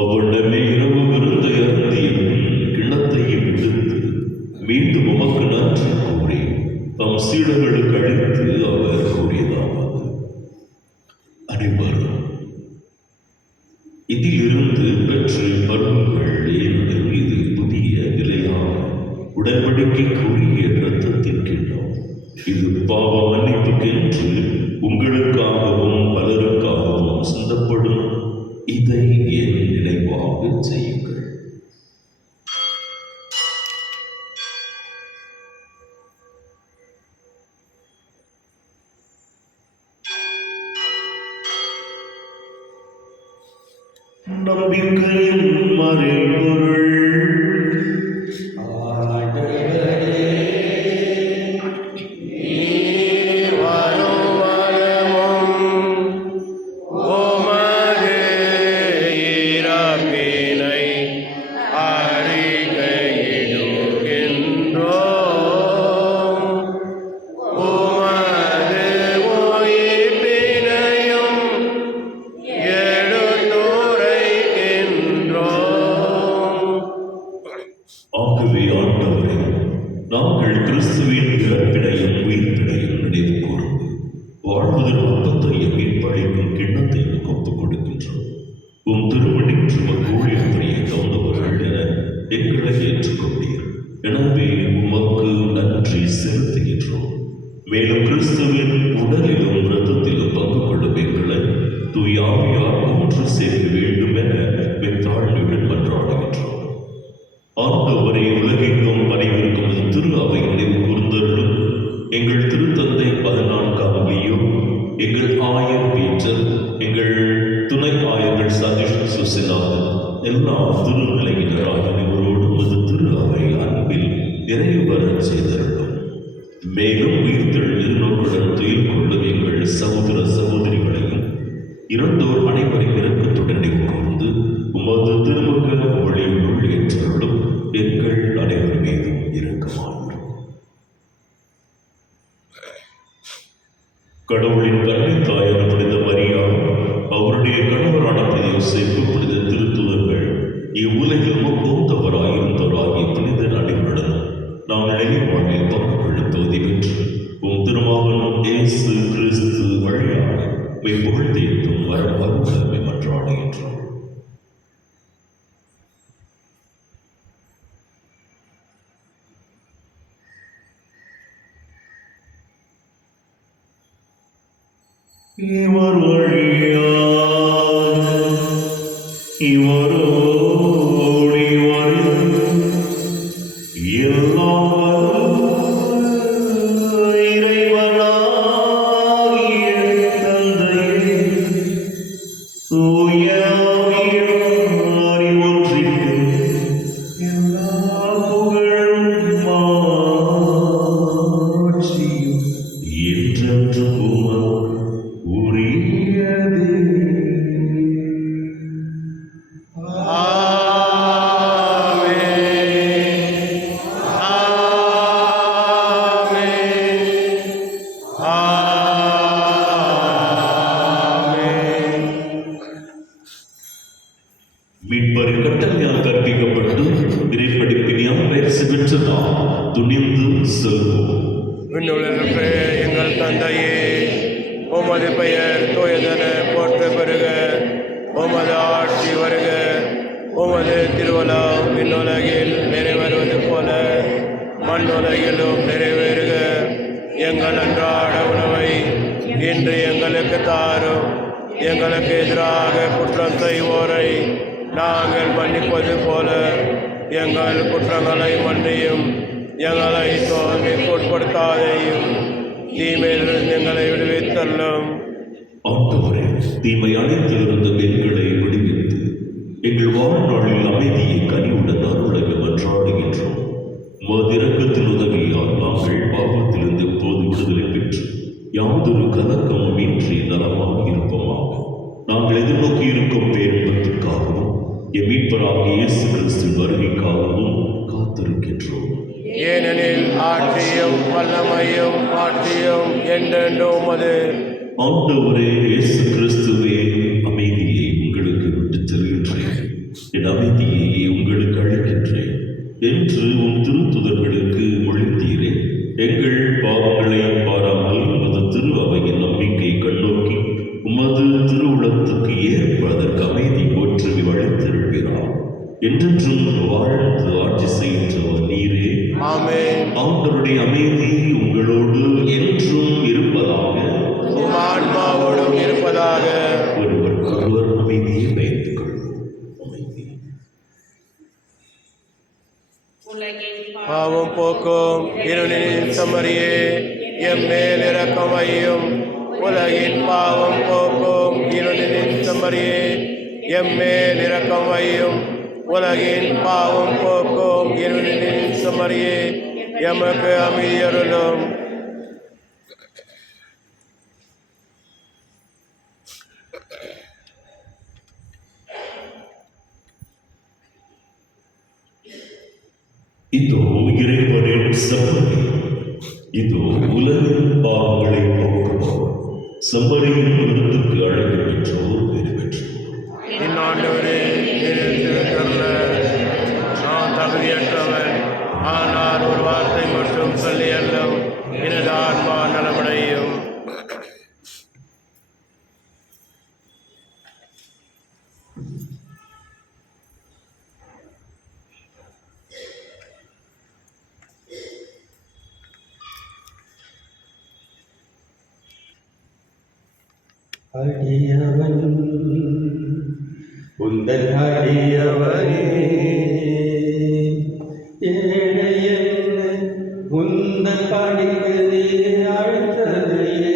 அவ்வண்ணமே இரவு விருந்தை அருந்திய கிண்ணத்தையும் எடுத்து மீண்டும் உமக்கு நன்றி கூறி தம் சீடர்களுக்கு அளித்து அவர் கூறியதாவது: அனைவரும் இதிலிருந்து பெற்று பருவங்கள், ஏனெனில் இது புதிய நிலையான உடன்படிக்கைக்குரிய இரத்தத்தின் கிண்ணம். இது பாவ மன்னிப்புக்கென்று உங்களுக்காகவும் பலருக்காகவும் சிந்தப்படும். இதை என் நினைவாக செய்யுங்கள். நம்பிக்கையின் மறைபொருள். வரும் வரமும் உமது இறப்பினை அறிக்கையிடுகின்றோம். உமது உயிர்ப்பினையும் எடுத்துரைக்கின்றோம். ஆகவே ஆண்டவரே, நாங்கள் கிறிஸ்துவின் இறப்பினையும் உயிர்ப்பினையும் நினைவு கூர்ந்து வாழ்வதன் அப்பத்தையும் மீட்பளிக்கும் கிண்ணத்தையும் ஒப்புக் கொடுக்கின்றோம். உம் திருமணிக்கு ஊழியர் புரிய தந்தவர்கள் என எங்களை ஏற்றுக்கொண்டீர். எனவே உமக்கு நன்றி செலுத்துகின்றோம். மேலும் கிறிஸ்துவின் உடலிலும் இரத்தத்திலும் பங்கு கொள்ளும் எங்களை தூய ஆவியார் ஒன்று சேர்க்க வேண்டும் என தாழ்மையுடன் மன்றாடுகின்றோம். ஆண்டவரை உலகெங்கும் பரவியிருக்கும் திரு அவை நினைவு கூர்ந்தருளும். எங்கள் திருத்தந்தை 14ஆம் லியோ, எங்கள் ஆயர் பீட்டர், எங்கள் துணை ஆயர்கள் சதீஷ் சுசிலாதன், எல்லா திருநிலையினராக அனைவரோடும் அது திரு அவை அன்பில் நிறைவுறச் செய்தருளும். மேலும் உயிர்த்தெழ் எதிர்நோக்குடன் துயில் கொள்ளும் எங்கள் சகோதர சகோதரிகளையும் இறந்தோர் அனைவரின் இரக்கத்துடன் நினைவு கூர்ந்து உமது திருமுக ஒளியுள் ஏற்றருளும். எங்கள் அனைவர் மீதும் இரக்கமாயிரும். கடவுளின் கன்னித்தாயான புனித மரியா, அவருடைய கணவரான புனித யோசேப்பு, புனித திருத்தூதர்கள், இவ்வுலகில் மூத்தவராயிருந்தவராகிய புனித அனைவருடனும் நாங்கள் இறைவாழ்வில் பங்கு கொள்ளும் தகுதி பெற்று உம் திருமகன் இயேசு கிறிஸ்து வழியாக புகழ்ந்தேற்றும் வரவருமை மன்றாடுகின்றோம். இவர் வழியாக இவரோடு எல்லாம் இறைவனாகிய தந்தையே, தூய ஆவியார் ஒன்றிற்கு எல்லா புகழும் மாட்சியும் என்றென்றும் உரியது. மீட்பரின் கட்டளையால் கற்பிக்கப்பட்டு இறைப்படிப்பினியால் பயிற்சி பெற்று நாம் துணிந்து செல்வோம். விண்ணுலகிற்கு எங்கள் தந்தையே, உமது பெயர் தூயதென போற்ற பெறுக. உமது ஆட்சி வருக. உமது திருவலம் விண்ணுலகில் நிறைவேறுவது போல மண்ணுலகிலும் நிறைவேறுக. எங்கள் அன்றாட உணவை இன்று எங்களுக்கு தாரும். எங்களுக்கு எதிராக குற்றம் செய்வோரை நாங்கள் மன்னிப்பது போல எங்கள் குற்றங்களை மன்னியும். எங்களை தோல்விக்கு உட்படுத்தாதையும், தீமையிலிருந்து எங்களை விடுவித்தள்ளும். ஆண்டவரே, தீமை அனைத்திலிருந்து எங்களை விடுவித்து எங்கள் வாழ்நாளில் அமைதியை கனிவுடன் அருளை மன்றாடுகின்றோம். மதிரக்கத்தின் உதவியால் நாங்கள் பாவத்திலிருந்து எப்போது விடுதலை பெற்று யாதொரு கலக்கமும் இன்றி நலமாக இருப்போமாக. நாங்கள் எதிர்நோக்கி இருக்கும் பேரின்பத்திற்காகவும் என் மீட்பராகிய இயேசு கிறிஸ்து வருகைக்காகவும் காத்திருக்கின்றோம். ஏனெனில் ஆட்சியும் வல்லமையும் மாட்சியும் என்றென்றும் உமது. ஆண்டவரே இயேசு கிறிஸ்துவே, அமைதியை உங்களுக்கு விட்டுச் செல்கின்றேன், திருவுளத்துக்கு ஏற்ப அதற்கு அமைதி போற்றி வழித்திருக்கிறார். என்றென்றும் வாழ்ந்து ஆட்சி செய்கின்றவர் நீரே. ஆமென். ஆண்டவருடைய அமைதி உங்களோடு என்றும் இருப்பதாக. உம் ஆன்மாவோடும் இருப்பதாக. ஒருவர் அமைதியை வைத்துக் கொள்வோம். அமைதி. உலகின் பாவம் போக்கும் இருளின் சமரியே எம் மேல் இரக்கம் வையும். உலகின் பாவம் போக்கும் இருளின் சமரியே எம் மேல் இரக்கம் வையும். உலகின் பாவம் போக்கும் இருளின் சமரியே எமக்கு அமைதியருளும். இதோ இறைவனின் செம்மறி, இதோ உலகின் பாவங்களை போக்குபவர். செம்மறியின் விருந்துக்கு அழைப்பு பெற்றோர் பெரு பெற்றோர். இன்னாண்டவரே நான் தகுதியற்றவன், ஆனால் ஒரு வார்த்தை மட்டும் சொல்லி அல்லும் எனது ஆன்மா நலமடையும். அடியவன் உந்தன் அடியவனே, ஏழையன் உந்தன் பணிக்கு நீ அழைத்ததையே.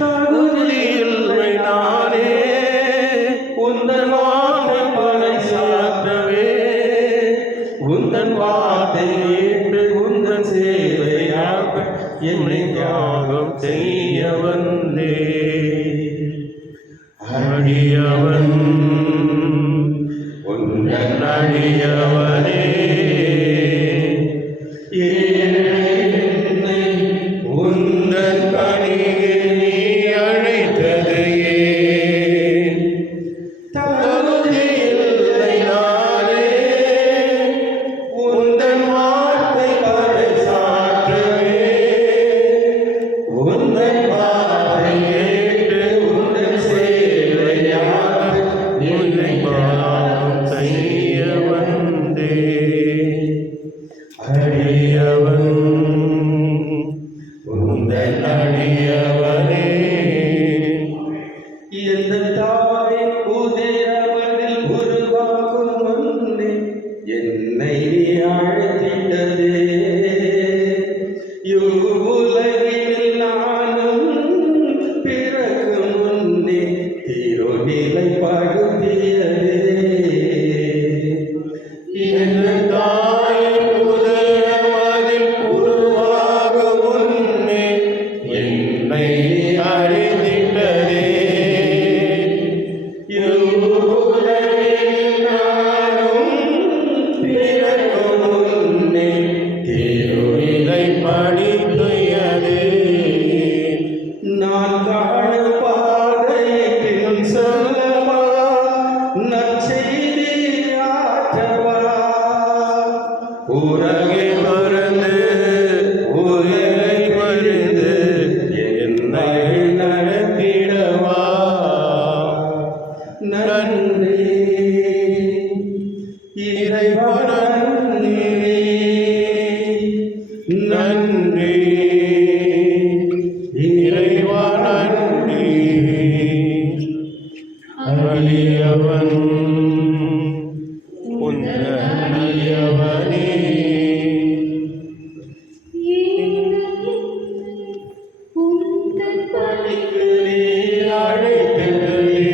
தகுதியில்லை நானே உந்தன் வார்த்தை பலை சாற்றவே. உந்தன் வார்த்தை ஏற்று உந்தன் சேவையாக என்னை தியாகம் செய்ய வந்தே. அடியவன் உந்தன் அடியவனே, என்னை உந்தன் பணிக்கு நீ அழைத்ததையே. தகுதியில்லை நானே உந்தன் வார்த்தை பறை சாற்றவே. உந்தன் வார்த்தை கேட்டு உந்தன் சேவையாக என்னை தியாகம் செய்ய வந்தே. அடியவன் உந்தன் அடியவனே, எந்த தாய் உதிரமதில் உருவாக்கும் முன்னே என்னை நீ அழைத்திட்டதே. இவ்வுலகில் நானும் பிறக்கும் முன்னே திருநிலை படுத்தியதே. எந்த தாயின் உதரமதில் உருவாகும் முன்னே என்னை அறிந்திட்டதே. இவ்வுலகில் நானும் பிறக்கும் முன்னே திருநிலை படித்துயதே. நான் காணும் பாதைக்கு சொல்லவா, நற்செய்தி ஆற்றவா. உலகை மறந்து உயிரை மருந்து என்னை நடத்திடவா. நன்றி இறைவா, நன்றி நன்றி இறைவா, நன்றி. அடியவன் உந்தன் அடியவனே, உந்தன் பணிக்கு நீ அழைத்ததையே.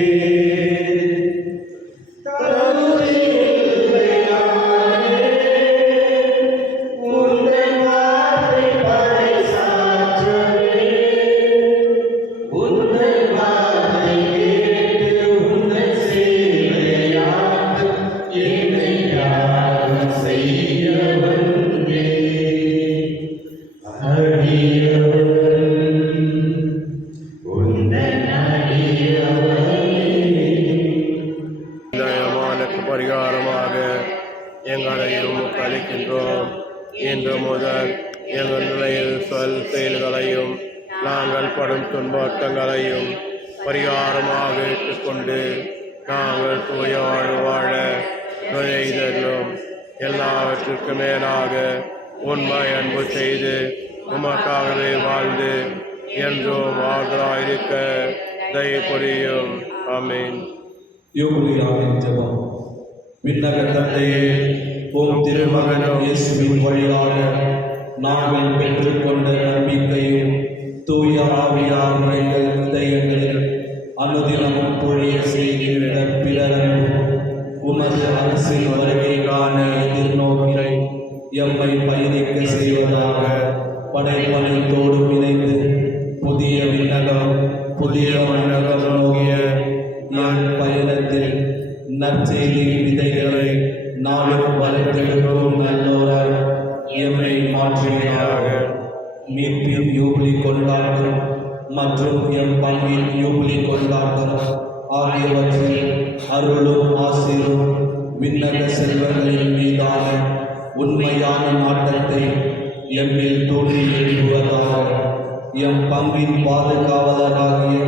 தகுதியில்லை நானே உந்தன் வார்த்தை பறை சாற்றவே. உந்தன் வார்த்தை கேட்டு உந்தன் சேவையாக என்னை தியாகம் செய்ய வந்தே. அடியவன் உந்தன் அடியவனே. தயமானுக்கு பரிகாரமாக எங்களையும் அளிக்கின்றோம். இன்று முதல் எங்கள் நிலையில் சொல் செயல்களையும் நாங்கள் படும் துன்பங்களையும் பரிகாரமாக ஏற்றுக்கொண்டு நாங்கள் தூய வாழ்வு வாழ நுழைதலும் எல்லாவற்றிற்கும் மேலாக உண்மை அன்பு செய்து உமக்காகவே வாழ்ந்து என்றும் வாழ்கிறாயிருக்க தயவு புரியும். ஆமென். யோகுலியாவின் ஜெபம். விண்ணக தந்தையே, உம் திருமகனும் இயேசுவின் வழியாக நாங்கள் பெற்றுக்கொண்ட நம்பிக்கையும் தூய ஆவியார் எங்கள் இதயங்களில் அனுதினமும் பொழிய செய்கிற பிறரும் உமது அரசின் வருகைக்கான எதிர்நோக்கை எம்மை பயணிக்க செய்வதாக படைப்பனைத்தோடும் இணைந்து புதிய விண்ணகம் புதிய மண்ணகம் நோக்கிய என் பயணத்தில் நற்செய்தியின் விதைகளை நாளும் வளர்த்தெடுக்கும் நல்லோராய் எம்மை மாற்றுகிறாக. மீட்பின் யூபிலி கொண்டாட்டம் மற்றும் எம் பங்கின் யூபிலி கொண்டாட்டம் ஆகியவற்றில் அருளும் ஆசிரும் விண்ணக செல்வங்களின் மீதான உண்மையான நாட்டத்தை எம்மில் தூண்டி எழுப்புவதாக. எம் பங்கின் பாதுகாவலராகிய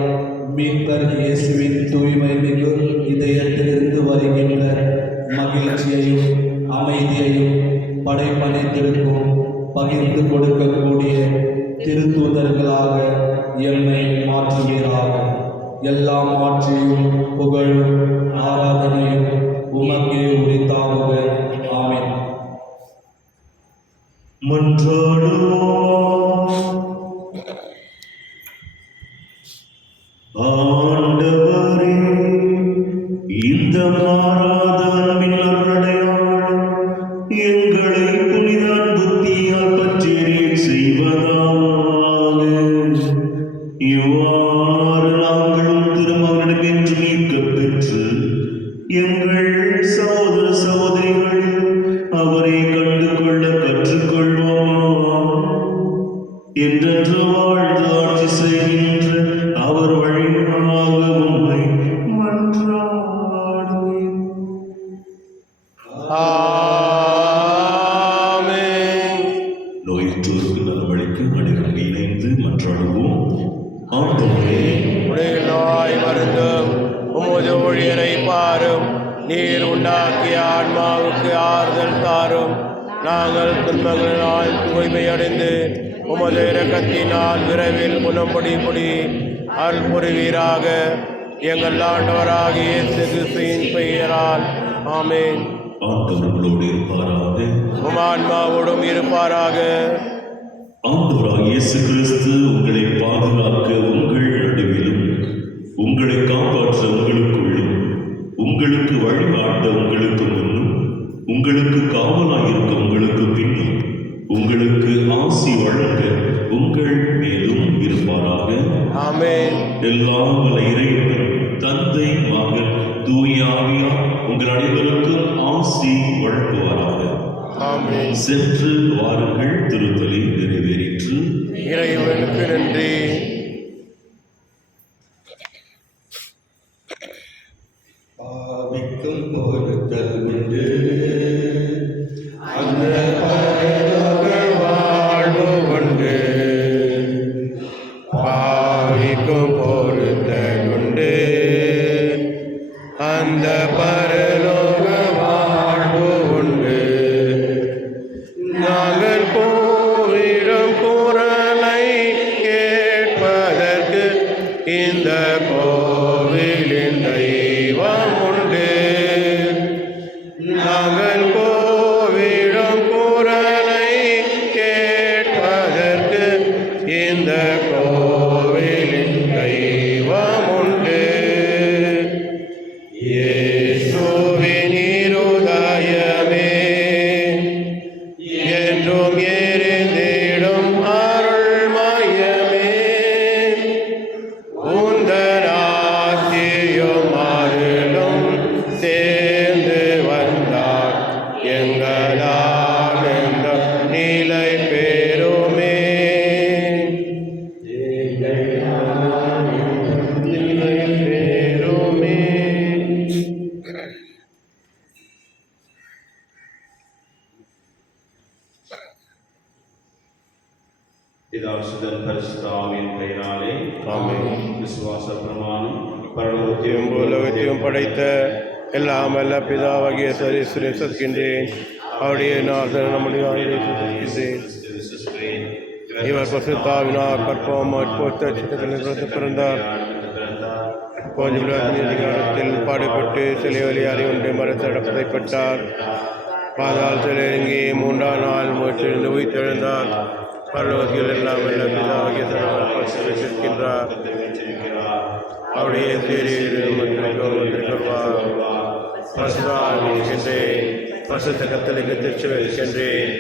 மீட்பர் இயேசுவின் தூய்மை மிகு இதயத்திலிருந்து வருகின்ற மகிழ்ச்சியையும் அமைதியையும் படைப்பனைத்திருக்கும் பகிர்ந்து கொடுக்கக்கூடிய திருத்தூதர்களாக எம்மை மாற்றுகிறார். எல்லா மாற்றியும் புகழும் ஆராதனையும் உமக்கே உரித்தாகுக. ஆமென். ஆண்டவரே, இந்த மாறாத அன்பின் அருளடையாளம் எங்களை புனித புத்தியால் பற்றிய செய்வதாக. இவ்வாறு நாங்களும் திருமகனிடம் என்று மீட்கப் பெற்று எங்கள் சகோதர சகோதரிகள் அவரை கண்டு கொள்ள கற்றுக்கொள்வோம். என்றென்று வாழ்ந்து ஆட்சி செய்கின்ற அவர் வழியாக உம்மை மன்றாடுவேன். ஆமென். நோயுற்றோருக்கு நலவழிக்கு அனைவரும் இணைந்து மன்றாடுவோம். ஆண்டவரே, உடைய நோய் வருந்தும் உமது ஊழியரை பாரும். நீர் உண்டாக்கிய ஆன்மாவுக்கு ஆறுதல் தாரும். நாங்கள் துன்பங்களினால் தூய்மையடைந்து உமது இரக்கத்தினால் விரைவில் குணம்படி அருள் புரிவீராக. எங்கள் ஆண்டவராகிய இயேசு கிறிஸ்துவின் பெயரால். ஆமென். ஆண்டவர்களோடு இருப்பாராக. உமான்மாவோடும் இருப்பாராக. ஆண்டவராகிய இயேசு கிறிஸ்து உங்களை பாதுகாக்க உங்கள் நடுவிலும், உங்களை காப்பாற்ற உங்களுக்குள்ளும், உங்களுக்கு வழிகாட்ட உங்களுக்கு முன்னும், உங்களுக்கு காவலாயிருக்க உங்களுக்கு பின்னும், உங்களுக்கு ஆசி வழங்க உங்கள் மேலும் இருப்பாராக. ஆமென். எல்லாம் வல்ல இறைவன் தந்தை மகன் தூய ஆவியார் உங்கள் அனைவருக்கும் ஆசி வழங்குவாராக. ஆமென். சென்று வாருங்கள், திருத்தலை நிறைவேறிற்று. இறைவனுக்கு நன்றி. பாவிக்கும் பொருத்தல் உண்டு அந்த பரலோக வாழ்வு உண்டு. பாவிக்கும் பொறுத்தலுண்டு. அந்த பரலோக வாழ்வு உண்டு. நாங்கள் கூவிடும் குரலை கேட்பதற்கு இந்த கோவிலின் தெய்வம் உண்டு. நாங்கள் கோவிடும் குரலை கேட்பதற்கு இந்த கோவிலின் தெய்வம் உண்டு. இயேசுவின் இருதயமே என்றும் எரிந்திடும் அருள்மயமே, உந்தன் ஆசியும் அருளும் பிதாசுதன் பரிசுத்தாவின் பெயராலே ஆமென். விசுவாச பிரமாணம் பரலோகத்தையும் பூலோகத்தையும் படைத்த எல்லாம் அல்ல பிதாவாகிய சரீஸ்வரை சத்கின்றேன். அவருடைய நாதன் நம்முடைய சத்கின்றேன். இவர் பசுத்தாவினால் கற்பம் அற்புத சித்தத்தில் பிறந்தார். அதிகாரத்தில் பாடுபட்டு சிலை வழியாரி ஒன்றை மரத்தடப்பதைப்பட்டார். பாதால் சிலையங்கி 3ஆம் நாள் மூச்சிலிருந்து உயிர்த்தெழுந்தார். பரலோகத்தில் எல்லாம் அல்ல பிதாவாகிய சரீஸ்வரிக்கின்றார். அவருடைய பசுத்த கத்தலுக்கு திருச்சி வைக்கின்றேன்.